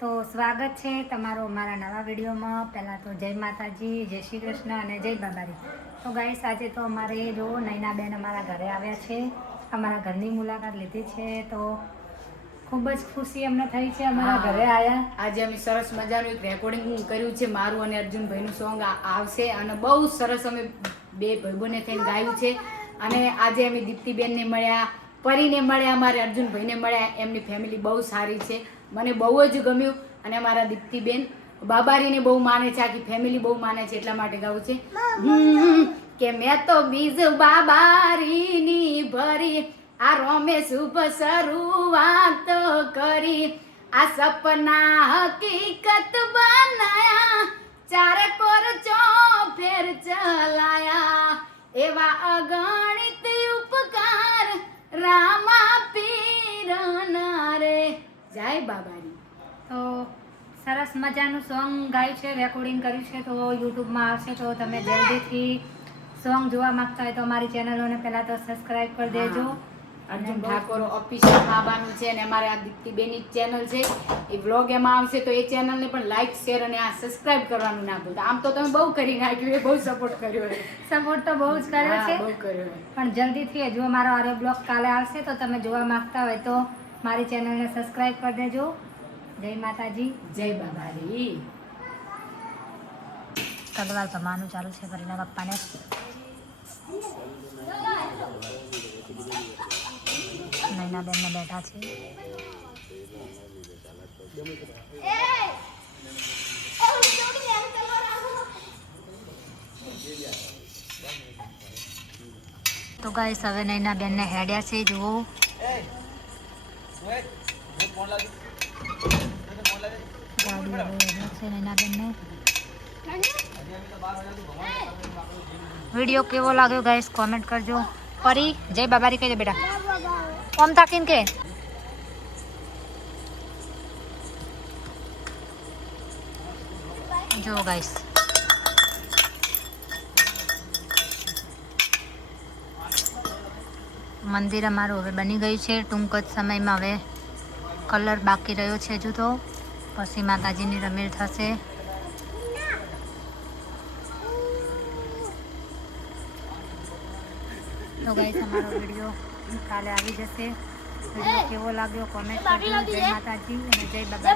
તો સ્વાગત છે તમારો અમારા નવા વિડીયોમાં। પહેલાં તો જય માતાજી, જય શ્રી કૃષ્ણ અને જય બાબારી। તો ગાઈસ આજે તો અમારે જો નૈનાબેન અમારા ઘરે આવ્યા છે, અમારા ઘરની મુલાકાત લીધી છે, તો ખૂબ જ ખુશી અમને થઈ છે અમારા ઘરે આવ્યા। આજે અમે સરસ મજાનું એક રેકોર્ડિંગ કર્યું છે, મારું અને અર્જુનભાઈનું સોંગ આવશે અને બહુ સરસ અમે બે ભાઈઓને થઈને ગાયું છે। અને આજે અમે દીપ્તિબેનને મળ્યા, પરીને મળ્યા, અમારે અર્જુનભાઈને મળ્યા, એમની ફેમિલી બહુ સારી છે, મને બહુ જ ગમ્યું। અને અમારા દીપ્તિબેન બાબારીને બહુ માને છે, આખી ફેમિલી બહુ માને છે, એટલા માટે ગાવું છે કે મેં તો બીજ બાબારીની ભરી, આ રોમે શુભ શરૂઆત કરી, આ સપના હકીકત બનાયા, ચારે કોર ચોફેર ચલાયા, એવા અગણિત ઉપકાર રામા પીરના રે, જય બાબારી। તો સરસ મજાનું સોંગ ગાયું છે, રેકોર્ડિંગ કર્યું છે, તો યુટ્યુબમાં આવશે। તો તમે જલ્દીથી સોંગ જોવા માંગતા હોય તો અમારી ચેનલોને પહેલાં તો સબસ્ક્રાઈબ કરી દેજો। અર્જુન ઠાકોર ઓફિશિયલ બાબાનું છે અને અમારે આ દીપ્તિબેનની ચેનલ છે, એ વ્લોગ એમાં આવશે, તો એ ચેનલને પણ લાઈક શેર અને આ સબસ્ક્રાઇબ કરવાનું ના ભૂલતા। આમ તો તમે બહુ કરી નાખ્યું, એ બહુ સપોર્ટ કર્યો છે, સપોર્ટ તો બહુ જ કર્યો છે, બહુ કર્યો છે, પણ જલ્દીથી જો મારો આરો બ્લોગ કાલે આવશે તો તમે જોવા માંગતા હોય તો મારી ચેનલને સબસ્ક્રાઈબ કરી દેજો। જય માતાજી, જય બાબારી। તલવાર જમાનું ચાલુ છે કરીના પપ્પાને। નૈનાબેનને બેઠા છે। તો ગાઈસ હવે નૈનાબેનને હેડ્યા છે, જુઓ ગાડી હવે છે નૈનાબેનને। વિડીયો કેવો લાગ્યો ગાઈસ કોમેન્ટ કરજો। પરી જય બાબારી કહેજો બેટા, ઓમ તાકીન કે જો ગાઈસ મંદિર અમારું હવે બની ગયું છે, ટૂંક જ સમયમાં હવે કલર બાકી રહ્યો છે હજુ, તો પછી માતાજીની રમેલ થશે। તો ગાઈસ અમારો વિડીયો કાલે આવી જશે। વિડીયો કેવો લાગ્યો કોમેન્ટ કરજો। જય માતાજી અને જય બાબા।